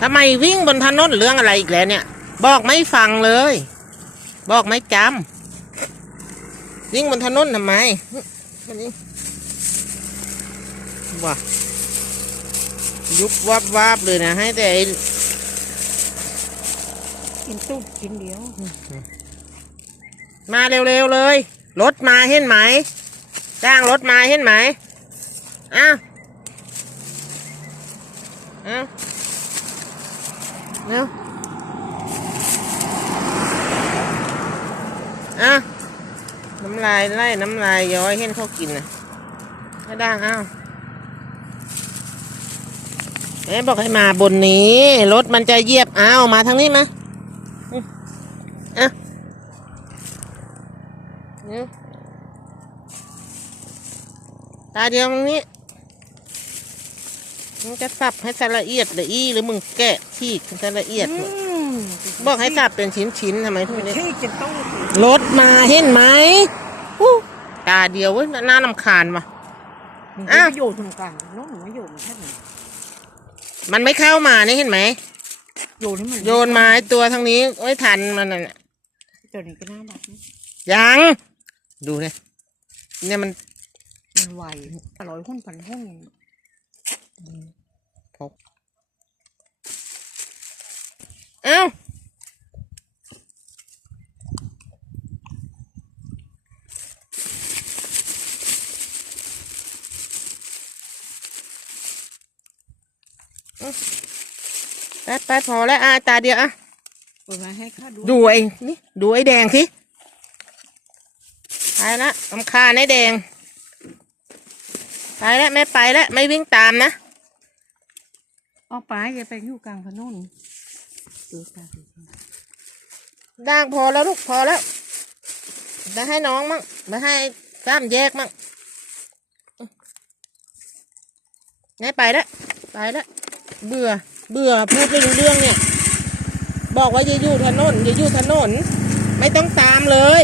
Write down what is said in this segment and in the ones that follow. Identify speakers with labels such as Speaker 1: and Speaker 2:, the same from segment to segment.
Speaker 1: ทำไมวิ่งบนถนนเรื่องอะไรอีกแล้วเนี่ย บอกไม่ฟังเลย บอกไม่จำวิ่งบนถนนทำไมนนี้ว้ายุบวับวับเลยนะ ให้แต่ไอ้
Speaker 2: กินตู้กินเดียว
Speaker 1: มาเร็วๆเลย รถมาเห็นไหมจ้างรถมาเห็นไหมอ้าวอ้าว เร็วอ้าวน้ำลายไล่น้ำลายย้อยเห็นเขากินนะไม่ได้อ้าวแม่บอกให้มาบนนี้ รถมันจะเหยียบอ้าวมาทางนี้มาอืมอะเนี่ยตาเดียวตรงนี้ มึงจะสับให้สละเอียดละอีหรือมึงแกะฉีกให้สละเอียด
Speaker 2: อืม
Speaker 1: บอกให้สับเป็นชิ้นๆทำไมทุกนี้
Speaker 2: ที่จะต้อง
Speaker 1: รถมาเห็นไหมอู้ตาเดียวเว้ยน่านำคาญว่ะ
Speaker 2: มัน
Speaker 1: อ้าว
Speaker 2: ประโยชน์ตรงกลางโน้นประโยชน์มันแค่ไหน
Speaker 1: มันไม่เข้ามานี่เห็นไหม
Speaker 2: โยนให้มัน
Speaker 1: โยนมาไอ้ตัวทางนี้ไม่ทันมันน่ะ
Speaker 2: ตัวนี้ก็น่ารักนะ
Speaker 1: ยัง ดูเนี่ยเนี่ยมัน
Speaker 2: มันไวอร่อยหุ้นพันหุ้น
Speaker 1: พกเอ้าไปไปพอแล้วอะตาเดียวอะ
Speaker 2: เปิดมาให้ข้าดู
Speaker 1: ดูไอ้นี่ดูไอ้แดงสิไปละลำคาญไอ้แดง ไปแล้วไม่ไปแล้วไม่วิ่งตามนะ
Speaker 2: เอาป้าอย่าไปอยู่กลางถนนดูตาดู
Speaker 1: ด่างพอแล้วลูกพอแล้วจะให้น้องมั่งมาให้ก้ามแยกมั่งนี่ไปแล้วไปแล้วเบื่อ เบื่อพูดไม่รู้เรื่องเนี่ย บอกว่าอย่าอยู่ถนนอย่าอยู่ถนน ไม่ต้องตามเลย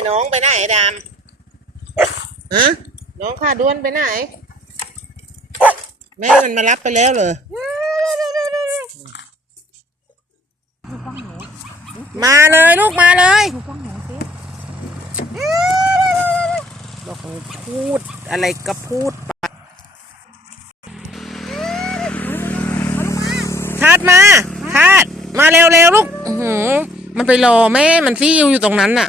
Speaker 1: นน้องไปไหนดามฮะน้องขาด้วนไปไหน แม่มันมารับไปแล้วเหรอ
Speaker 2: ดูกล้องหนู
Speaker 1: มาเลยลูกมาเลย
Speaker 2: ดูกล้องหนูสิ
Speaker 1: บอกพูดอะไรก็พูดไปทาดมาทาดมาเร็วๆลูกอื้อหือมันไปรอแม่มันซี่อยู่อยู่ตรงนั้นน่ะ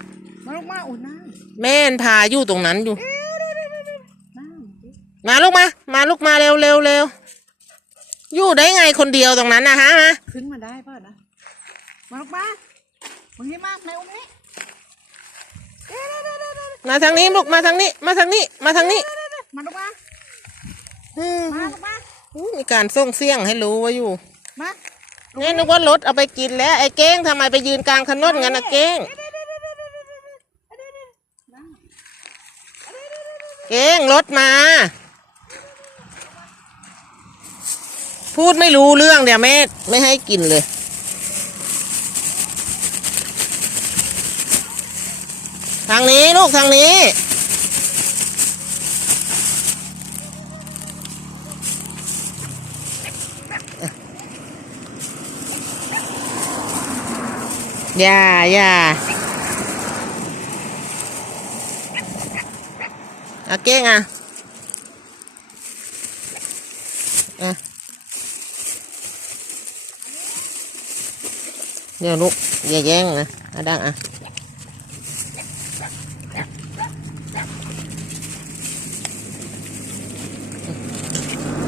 Speaker 1: แม่มันพาอยู่ตรงนั้นอยู่ำ
Speaker 2: น้ำสิ
Speaker 1: มาลูกมา มาลูกมาเร็วเร็วเร็วอยู่ได้ไงคนเดียวตรงนั้นนะฮะมา
Speaker 2: ขึ้นมาได้ป่ะนะมาลูกมามึงนี่มากในอุ้มนี้
Speaker 1: มาทางนี้ลูกมาทางนี้ มาทางนี้ มาทางนี้
Speaker 2: มาลูกมา
Speaker 1: อืม
Speaker 2: มาลูกมา
Speaker 1: มีการส่งเสียงให้รู้ว่าอยู่
Speaker 2: มา
Speaker 1: นี่นึกว่ารถเอาไปกินแล้วไอ้เก้งทำไมไปยืนกลางถนนงั้นนะเก้ง เก้งรถมา พูดไม่รู้เรื่องเดี๋ยวแม่ไม่ให้กินเลยทางนี้ลูกทางนี้ อย่าอย่า เอาเก้งอะอะเดี๋ยวลูกอย่าแย่งนะอาดังอะ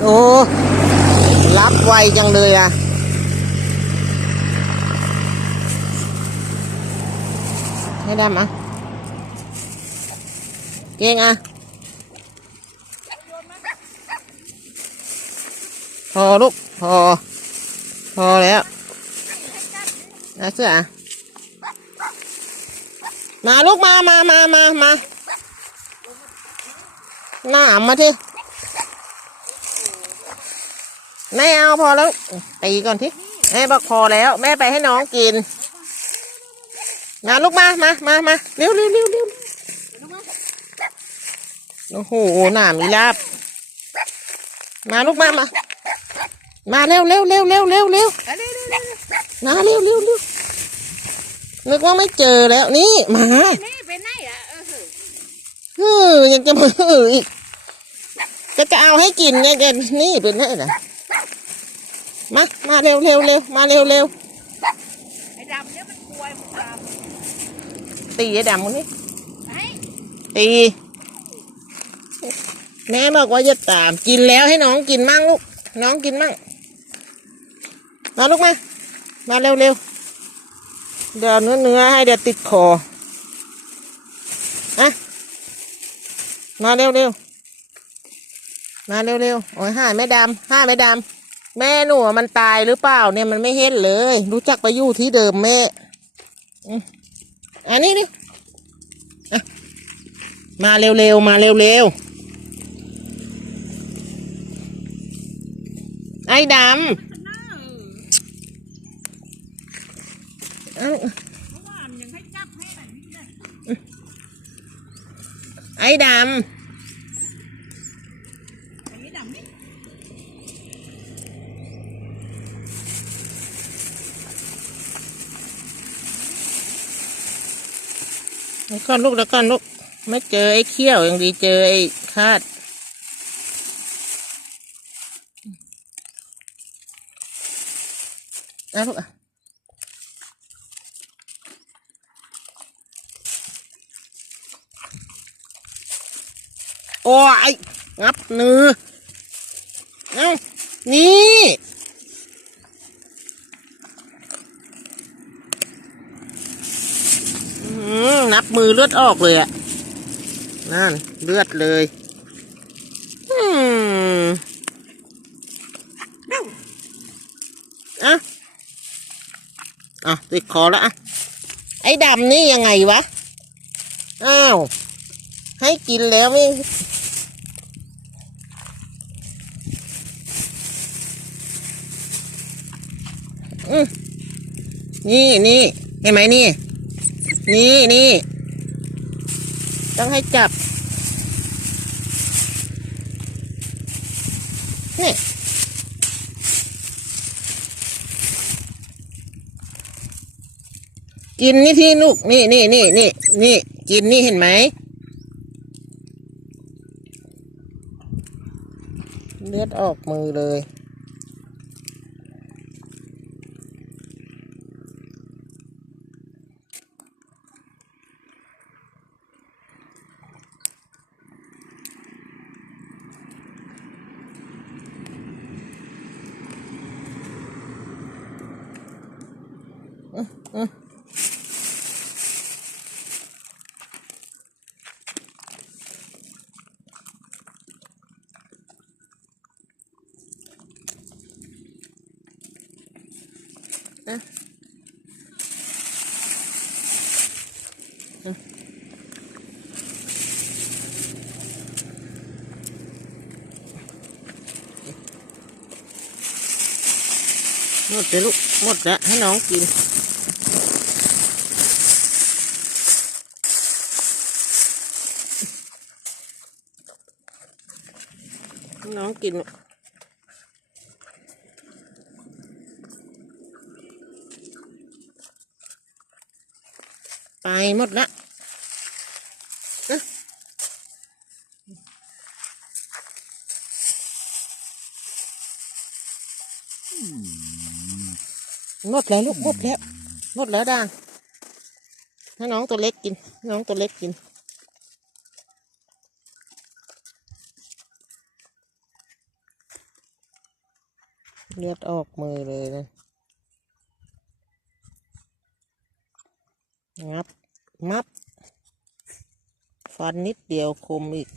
Speaker 1: โอ้ รับไวจังเลยอะ ให้ดำอะ เก่งอะ พอลูกพอ พอแล้วนะเสื้ออะมาลูกมามามามามาหน้ามาที่แม่เอาพอแล้วตีก่อนที่แม่บอกพอแล้ว แม่ไปให้น้องกินมาลูกมามามามาเร็วเร็วเร็วเร็วโอ้โหหนามีลาบมาลูกมามา มาเร็วเร็วเร็วเร็วเร็วเร็ว
Speaker 2: เร็วเร็วเร็ว
Speaker 1: มาเร็วเร็วเร็วนึกว่าไม่เจอแล้วนี่มา
Speaker 2: นี่ไปไหนอะเออ
Speaker 1: เออยังจะมาเอออีกก็จะเอาให้กินเนี่ยจะนี่เป็นไงล่ะมามาเร็วเร็วเร็วมาเร็วเร็ว
Speaker 2: ไอ้ดำเนี่ยมันกลัวมันตาม
Speaker 1: ตีไอ้ดำคนนี้
Speaker 2: ไอ้
Speaker 1: ตีแม่บอกว่าจะตามกินแล้วให้น้องกินมั่งลูก น้องกินมั่ง มาลูกมา มาเร็วเร็วเดี๋ยวเนื้อเนื้อให้เดี๋ยวติดคออะมาเร็วเร็วมาเร็วเร็วโอ้ยห้าไม่ดำห้าไม่ดำแม่หนูมันตายหรือเปล่าเนี่ยมันไม่เห็นเลย รู้จักไปอยู่ที่เดิมแม่อันนี้นี่มาเร็วๆมาเร็วๆ ไอ้ดำ เอ้า
Speaker 2: เมื่อวานยังให้จับให้แบบนี้เลย
Speaker 1: ไอ้ด
Speaker 2: ไอ้ดำนี่ำ
Speaker 1: แล้วก่อนลูกแล้วก่อนลูก ไม่เจอไอ้เขี้ยวยังดีเจอไอ้คาด อะลูกอะโอ้ยงับเนื้อเอ้านี่นับมือเลือดออกเลยอะนั่นเลือดเลย อืมอะอะ ติดคอแล้วอะไอ้ดำนี่ยังไงวะ อ้าว ให้กินแล้วไม่นี่นี่เห็นไหมนี่ นี่นี่ต้องให้จับ นี่ กินนี่ที่ลูกนี่นี่นี่นี่นี่กินนี่เห็นไหมเลือดออกมือเลย หมดเลยลูกหมด แล้วให้น้องกินให้น้องกินลูกไปหมดละนะหมดแล้วลูกหมดแล้วหมดแล้วด่างให้น้องตัวเล็กกิน น้องตัวเล็กกินเลือดออกมือเลยนะงับ มับ ฟันนิดเดียวคมอีก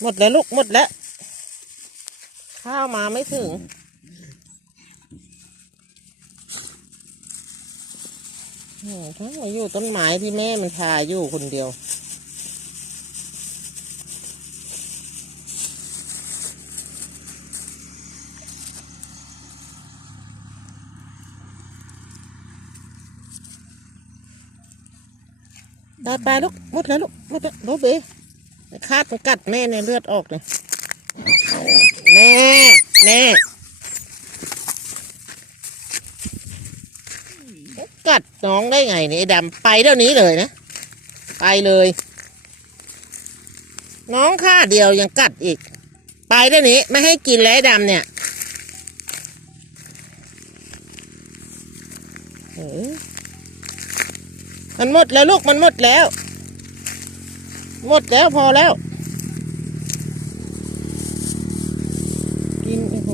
Speaker 1: หมดแล้วลูก หมดแล้ว ข้าวมาไม่ถึงอืมทั้งมาอยู่ต้นไม้ที่แม่มันทาอยู่คนเดียว ไปลูกหมดแล้วลูกหมดแล้วโรเบคาดมันกัดแม่ในเลือดออกเลยแน่แน่กัดน้องได้ไงเนี่ยไอ้ดำไปเดี๋ยวนี้เลยนะ ไปเลย น้องค่าเดียวยังกัดอีก ไปเดี๋ยวนี้ ไม่ให้กินแล้วดำเนี่ยเออ มันหมดแล้วลูกมันหมดแล้ว หมดแล้วพอแล้ว กินโอ้โห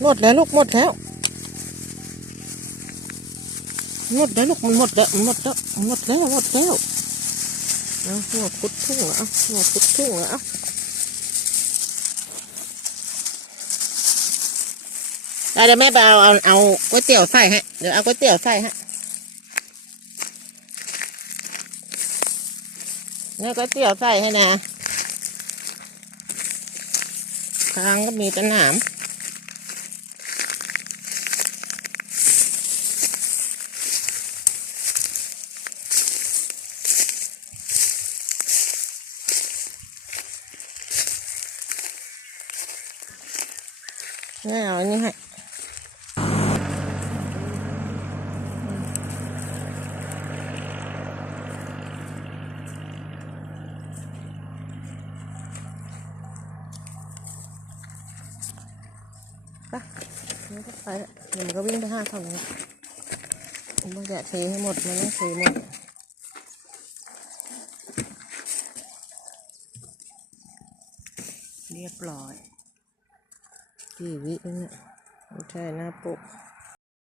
Speaker 1: หมดแล้วลูกหมดแล้วหมดแล้วลูกมันหมดแล้วหมดแล้วหมดแล้วหมดแล้วเอาหัวคุดทุ่งเหรอเอาหัวคุดทุ่งเหรอเอาได้ เดี๋ยวแม่ไปเอาเอาเอาก๋วยเตี๋ยวใส่ฮะเดี๋ยวเอาก๋วยเตี๋ยวใส่ฮะเนี่ยก๋วยเตี๋ยวใส่ให้นะทางก็มีแตะหนามแม่เอาอันนี้ให้ ไปมั นก็ไปแล้วเดี๋ยวมันก็วิ่งไปห้าฝั่งนู้ผมจะเทให้หมดมันต้องเทหมด
Speaker 2: เรียบร้อย
Speaker 1: กี่วิเนี่ยไม่ใช่หน้าปุ๊บ